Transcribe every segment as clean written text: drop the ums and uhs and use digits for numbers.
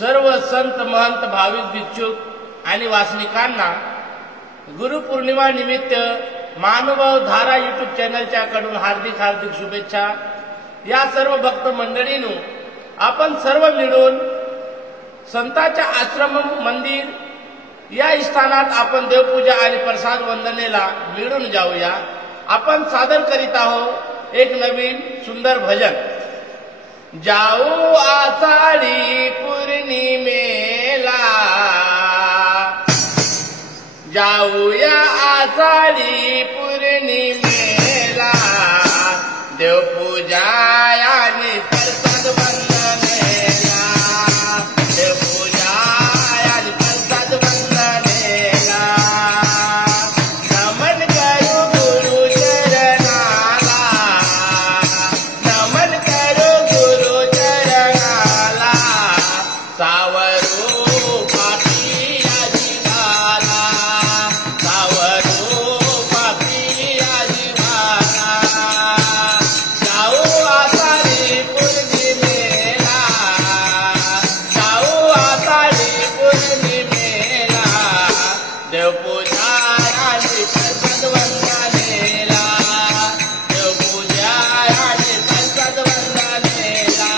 सर्व संत महंत भाविक भिक्षुक आणि वासनिकांना गुरुपौर्णिमा निमित्त महानुभाव धारा यूट्यूब चॅनलच्या कडून हार्दिक हार्दिक शुभेच्छा। या सर्व भक्त मंडळींनो, आपण सर्व मिळून संतांच्या आश्रम मंदिर या स्थानात आपण देवपूजा आणि प्रसाद वंदनेला मिळून जाऊया। आपण सादर करीत आहोत एक नवीन सुंदर भजन। जाऊ आषाढी पौर्णिमेला, जाऊया आषाढी पौर्णिमेला, देवपूजा आणि प्रसाद वंदनेला, देवपूजा आणि प्रसाद वंदनेला, नमन करू गुरु चरणाला, नमन करू गुरु चरणाला, सावरू पापी अजिबाला, सावरू पापी अजिबाला, जाऊ आषाढी पौर्णिमेला, जाऊ आषाढी पौर्णिमेला, देवपूजा आणि प्रसाद वंदनेला, देवपूजा आणि प्रसाद वंदनेला,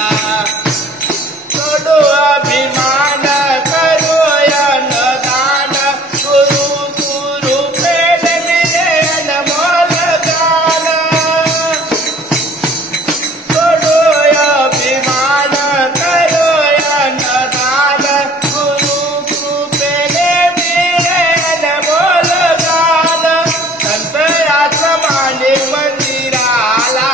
सोडू अभिमान करूया दान, गुरु गुरु प्रेम मिळेल मोल गान, सोडू अभिमान करूया दान, गुरु कृपेने मिळेल मोल गान, संत आश्रमाने मंदिराला,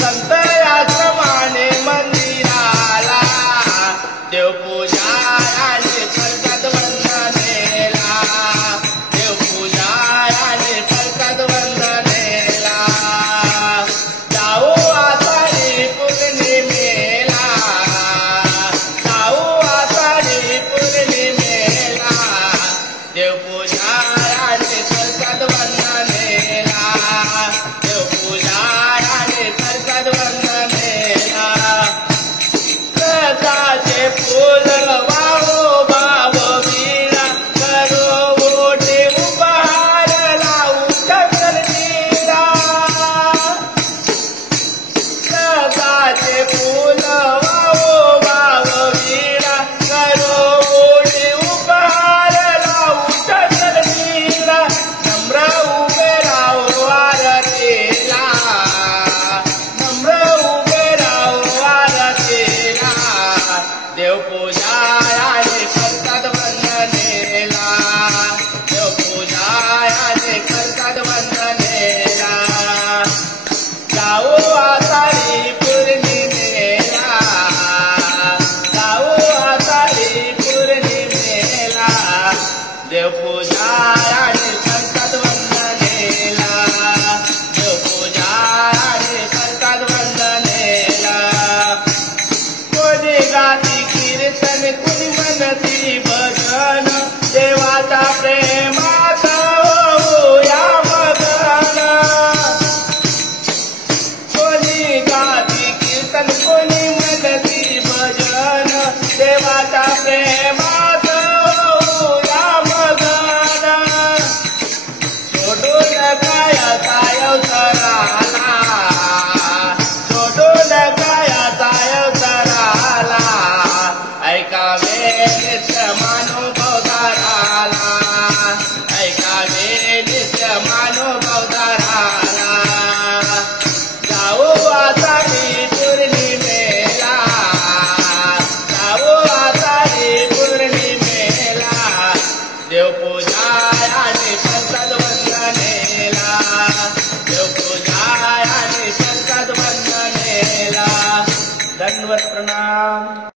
संत आश्रमाने मंदिराला, देवपूजा आणि प्रसाद वंदनेला, देवपूजा आणि प्रसाद वंदनेला, जाऊ आषाढी पौर्णिमेला, जाऊ आषाढी पौर्णिमेला, देवपूजा आणि प्रसाद वंदनेला, देवपूजा आणि प्रसाद वंदनेला, रसाचे फूल वाहू भाव वीणा, करो ओटे उपहार लावू चंद्रनीरा, रसाचे फूल वाहू भाव वीणा, करो ओटे उपहार लावू चंद्रनीरा, नम्र उभे राहू आरतीला, नम्र उभे राहू आरतीला, देवपूजा आणि प्रसाद वंदनेला, देवपूजा आणि प्रसाद वंदनेला, जाऊ आषाढी पौर्णिमेला, जाऊ आषाढी पौर्णिमेला, देवपूजा आणि प्रसाद वंदनेला, देवपूजा आणि प्रसाद वंदनेला, कोणी गाती कीर्तन, कोणी म्हणती भजन, देवाचा प्रेमात होऊया मगन, कोणी गाती कीर्तन, कोणी म्हणती भजन, देवाचा प्रेमात होऊया मगन, सोडून कायाचा अवसराला, सोडून कायाचा अवसराला, ऐकावे नित्य मानव